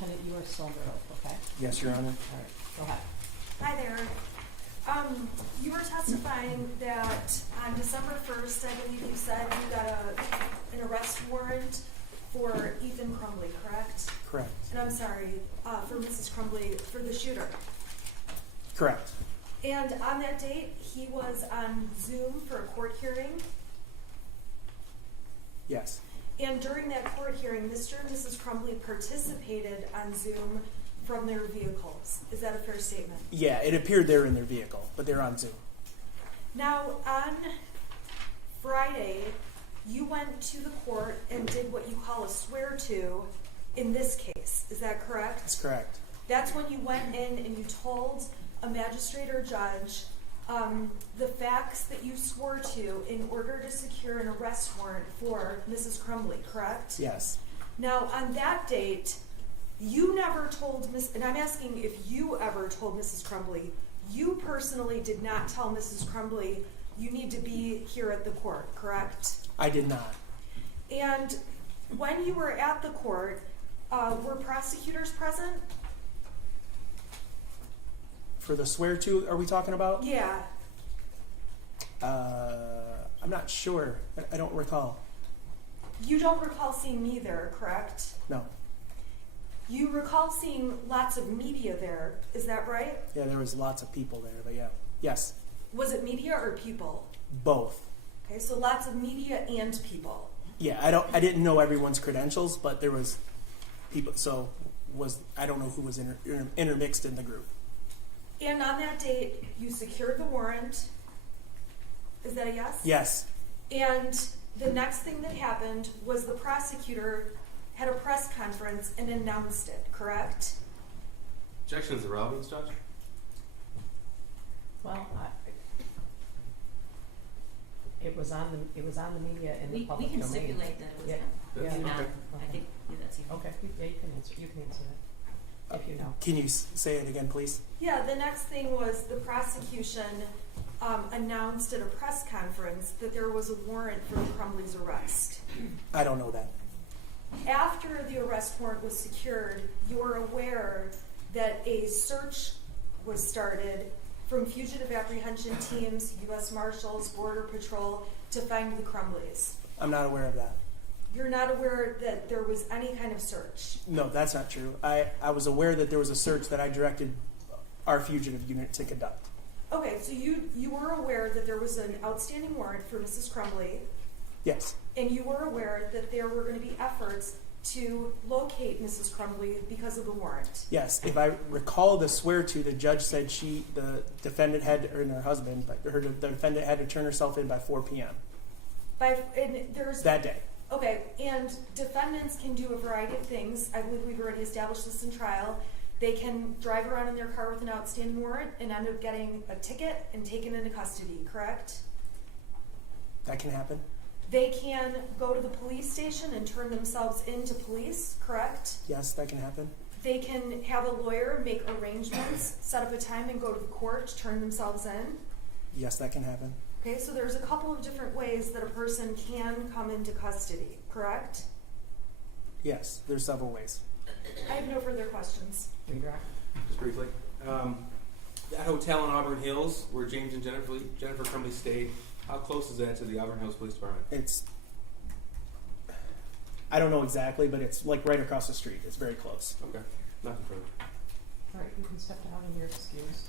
Lieutenant, you are still under oath, okay? Yes, Your Honor. All right, go ahead. Hi there. You were testifying that on December 1st, I believe you said you got an arrest warrant for Ethan Crumbly, correct? Correct. And I'm sorry, for Mrs. Crumbly, for the shooter. Correct. And on that date, he was on Zoom for a court hearing. Yes. And during that court hearing, Mr. and Mrs. Crumbly participated on Zoom from their vehicles. Is that a fair statement? Yeah, it appeared they're in their vehicle, but they're on Zoom. Now, on Friday, you went to the court and did what you call a swear-to in this case. Is that correct? That's correct. That's when you went in and you told a magistrate or judge the facts that you swore to in order to secure an arrest warrant for Mrs. Crumbly, correct? Yes. Now, on that date, you never told and I'm asking if you ever told Mrs. Crumbly, you personally did not tell Mrs. Crumbly you need to be here at the court, correct? I did not. And when you were at the court, were prosecutors present? For the swear-to, are we talking about? Yeah. I'm not sure. I don't recall. You don't recall seeing me there, correct? No. You recall seeing lots of media there, is that right? Yeah, there was lots of people there, but yeah. Yes. Was it media or people? Both. Okay, so lots of media and people. Yeah, I didn't know everyone's credentials, but there was people, so I don't know who was intermixed in the group. And on that date, you secured the warrant. Is that a yes? Yes. And the next thing that happened was the prosecutor had a press conference and announced it, correct? Objections to relevance, Judge? Well, it was on the media in the We public can domain. stipulate that it was Yeah. him. Yeah. Do not, Okay. I think that's even. Okay, yeah, you can answer that, if you know. Can you say it again, please? Yeah, the next thing was the prosecution announced at a press conference that there was a warrant for Crumbly's arrest. I don't know that. After the arrest warrant was secured, you were aware that a search was started from fugitive apprehension teams, U.S. Marshals, Border Patrol, to find the Crumbleys. I'm not aware of that. You're not aware that there was any kind of search? No, that's not true. I was aware that there was a search that I directed our fugitive unit to conduct. Okay, so you were aware that there was an outstanding warrant for Mrs. Crumbly, Yes. and you were aware that there were going to be efforts to locate Mrs. Crumbly because of the warrant. Yes. If I recall the swear-to, the judge said the defendant her husband, but the defendant had to turn herself in by 4 p.m. That day. Okay, and defendants can do a variety of things. I believe we've already established this in trial. They can drive around in their car with an outstanding warrant and end up getting a ticket and taken into custody, correct? That can happen. They can go to the police station and turn themselves into police, correct? Yes, that can happen. They can have a lawyer make arrangements, set up a time and go to the court to turn themselves in. Yes, that can happen. Okay, so there's a couple of different ways that a person can come into custody, correct? Yes, there's several ways. I have no further questions. Redirect. Just briefly. That hotel in Auburn Hills where James and Jennifer Crumbly stayed, how close is that to the Auburn Hills Police Department? I don't know exactly, but it's like right across the street. It's very close. Okay, nothing further. All right, you can step down and you're excused.